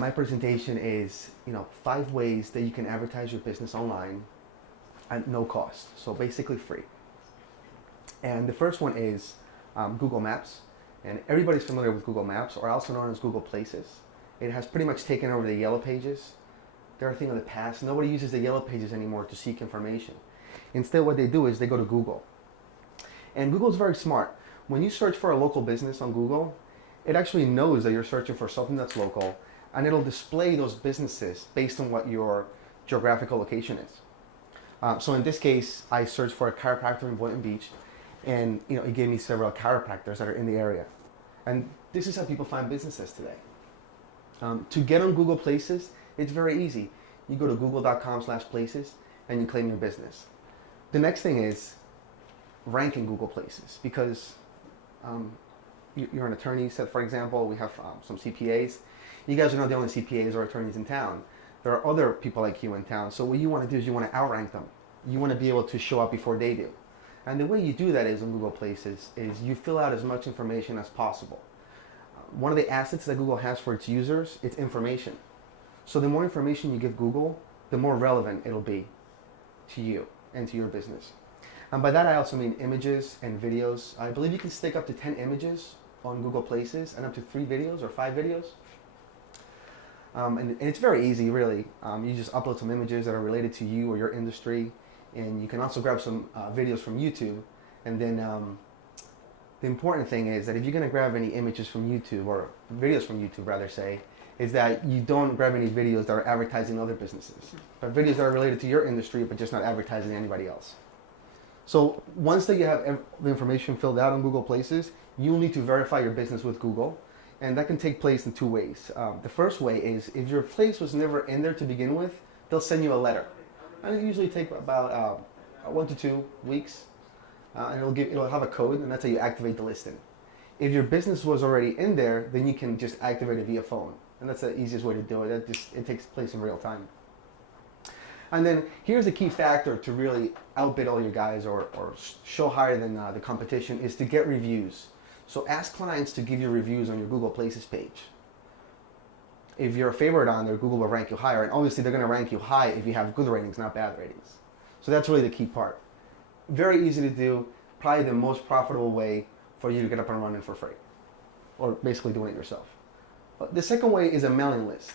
My presentation is, 5 ways that you can advertise your business online at no cost. So basically free. And the first one is Google Maps. And everybody's familiar with Google Maps, or also known as Google Places. It has pretty much taken over the Yellow Pages. They're a thing of the past. Nobody uses the Yellow Pages anymore to seek information. Instead, what they do is they go to Google. And Google's very smart. When you search for a local business on Google, it actually knows that you're searching for something that's local, and it'll display those businesses based on what your geographical location is. So in this case, I searched for a chiropractor in Boynton Beach, and it gave me several chiropractors that are in the area. And this is how people find businesses today. To get on Google Places, it's very easy. You go to google.com/places and you claim your business. The next thing is rank in Google Places, because you're an attorney, for example, we have some CPAs. You guys are not the only CPAs or attorneys in town. There are other people like you in town. So what you want to do is you want to outrank them. You want to be able to show up before they do. And the way you do that is on Google Places is you fill out as much information as possible. One of the assets that Google has for its users, it's information. So the more information you give Google, the more relevant it'll be to you and to your business. And by that I also mean images and videos. I believe you can stick up to 10 images on Google Places and up to 3 videos or 5 videos. And it's very easy, really. You just upload some images that are related to you or your industry, and you can also grab some videos from YouTube. And then the important thing is that if you're going to grab any images from YouTube, or videos from YouTube rather say, is that you don't grab any videos that are advertising other businesses, but videos that are related to your industry but just not advertising anybody else. So once that you have the information filled out on Google Places, you'll need to verify your business with Google, and that can take place in 2 ways. The first way is if your place was never in there to begin with, they'll send you a letter, and it usually takes about 1 to 2 weeks, and it'll have a code, and that's how you activate the listing. If your business was already in there, then you can just activate it via phone, and that's the easiest way to do it. It takes place in real time. And then here's a key factor to really outbid all your guys or show higher than the competition is to get reviews. So ask clients to give you reviews on your Google Places page. If you're a favorite on there, Google will rank you higher. And obviously they're going to rank you high if you have good ratings, not bad ratings. So that's really the key part. Very easy to do, probably the most profitable way for you to get up and running for free, or basically doing it yourself. The second way is a mailing list.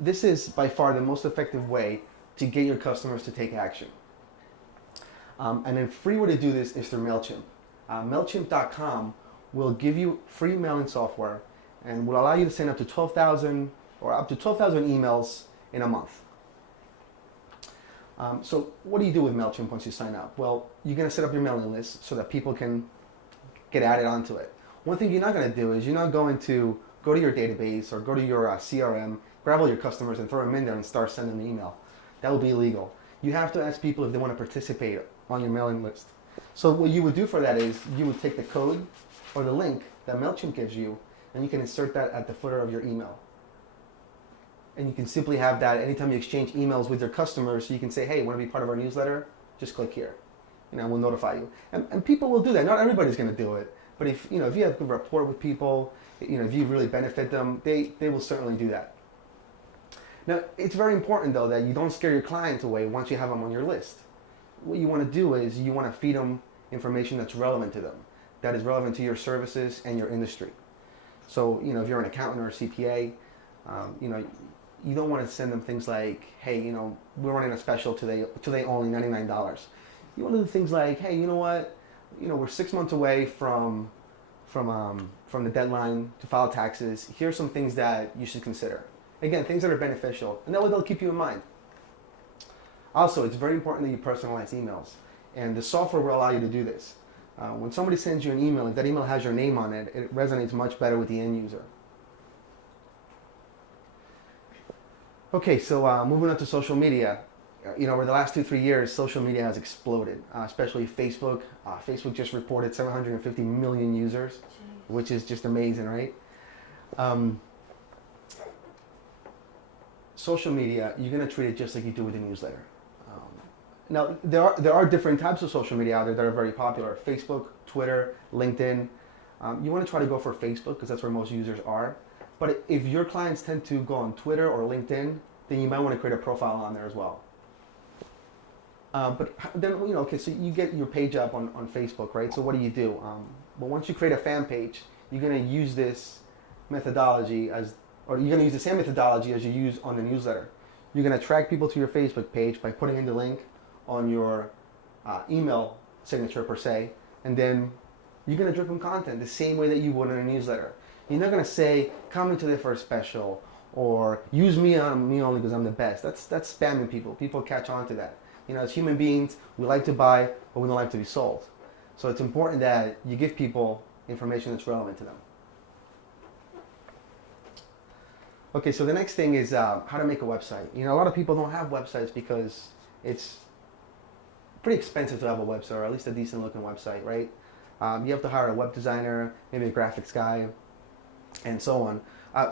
This is by far the most effective way to get your customers to take action. And a free way to do this is through MailChimp. MailChimp.com will give you free mailing software and will allow you to send up to 12,000 emails in a month. So what do you do with MailChimp once you sign up? Well, you're going to set up your mailing list so that people can get added onto it. One thing you're not going to do is you're not going to go to your database or go to your CRM, grab all your customers and throw them in there and start sending an email. That would be illegal. You have to ask people if they want to participate on your mailing list. So what you would do for that is you would take the code or the link that MailChimp gives you, and you can insert that at the footer of your email. And you can simply have that anytime you exchange emails with your customers, so you can say, hey, want to be part of our newsletter? Just click here. We'll notify you. And people will do that. Not everybody's going to do it. But if you have good rapport with people, if you really benefit them, they will certainly do that. Now, it's very important, though, that you don't scare your clients away once you have them on your list. What you want to do is you want to feed them information that's relevant to them, that is relevant to your services and your industry. So, if you're an accountant or a CPA, you don't want to send them things like, hey, we're running a special today only $99. You want to do things like, hey, you know what? We're 6 months away from the deadline to file taxes. Here's some things that you should consider. Again, things that are beneficial, and that way they'll keep you in mind. Also, it's very important that you personalize emails, and the software will allow you to do this. When somebody sends you an email, if that email has your name on it, it resonates much better with the end user. Okay, so moving on to social media. Over the last 2-3 years, social media has exploded, especially Facebook. Facebook just reported 750 million users, which is just amazing, right? Social media, you're going to treat it just like you do with a newsletter. Now, there are different types of social media out there that are very popular. Facebook, Twitter, LinkedIn. You want to try to go for Facebook because that's where most users are. But if your clients tend to go on Twitter or LinkedIn, then you might want to create a profile on there as well. But then, okay, so you get your page up on Facebook, right? So what do? Well, once you create a fan page, you're going to use this methodology or you're going to use the same methodology as you use on the newsletter. You're going to attract people to your Facebook page by putting in the link on your email signature per se, and then you're going to drip them content the same way that you would in a newsletter. You're not going to say, come into the first special, or use me only because I'm the best. That's spamming people. People catch on to that. As human beings, we like to buy, but we don't like to be sold. So it's important that you give people information that's relevant to them. Okay, so the next thing is how to make a website. A lot of people don't have websites because it's pretty expensive to have a website, or at least a decent looking website, right? You have to hire a web designer, maybe a graphics guy, and so on.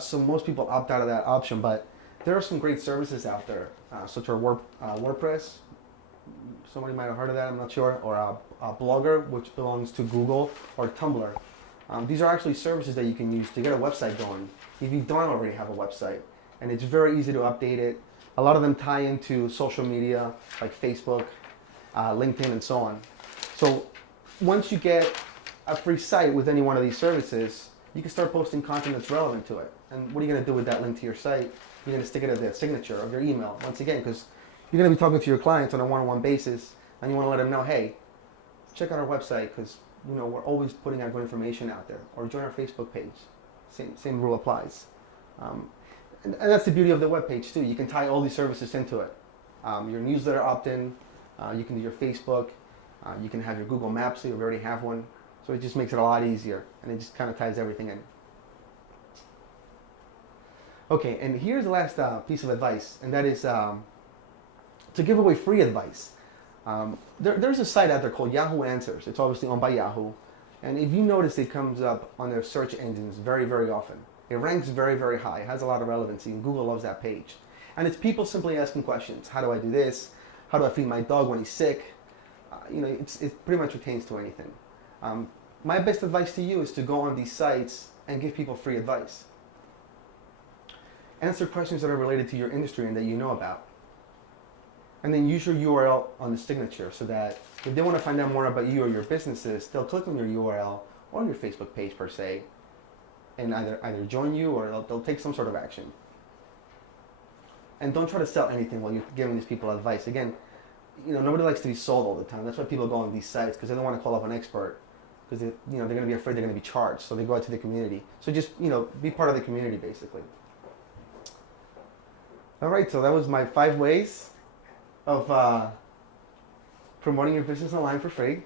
So most people opt out of that option, but there are some great services out there, such as WordPress. Somebody might have heard of that, I'm not sure, or a Blogger, which belongs to Google, or Tumblr. These are actually services that you can use to get a website going if you don't already have a website. And it's very easy to update it. A lot of them tie into social media like Facebook, LinkedIn, and so on. So once you get a free site with any one of these services, you can start posting content that's relevant to it. And what are you going to do with that link to your site? You're going to stick it at the signature of your email, once again, because you're going to be talking to your clients on a one-on-one basis, and you want to let them know, hey, check out our website because we're always putting out good information out there, or join our Facebook page. Same rule applies. And that's the beauty of the web page too. You can tie all these services into it. Your newsletter opt-in, you can do your Facebook, you can have your Google Maps if you already have one. So it just makes it a lot easier, and it just kind of ties everything in. Okay, and here's the last piece of advice, and that is to give away free advice. There's a site out there called Yahoo Answers. It's obviously owned by Yahoo. And if you notice, it comes up on their search engines very, very often. It ranks very, very high. It has a lot of relevancy, and Google loves that page. And it's people simply asking questions. How do I do this? How do I feed my dog when he's sick? It pretty much pertains to anything. My best advice to you is to go on these sites and give people free advice. Answer questions that are related to your industry and that you know about. And then use your URL on the signature so that if they want to find out more about you or your businesses, they'll click on your URL or your Facebook page per se, and either join you or they'll take some sort of action. And don't try to sell anything while you're giving these people advice. Again, nobody likes to be sold all the time. That's why people go on these sites, because they don't want to call up an expert, because they're going to be afraid they're going to be charged. So they go out to the community. So just be part of the community basically. All right, so that was my 5 ways of promoting your business online for free.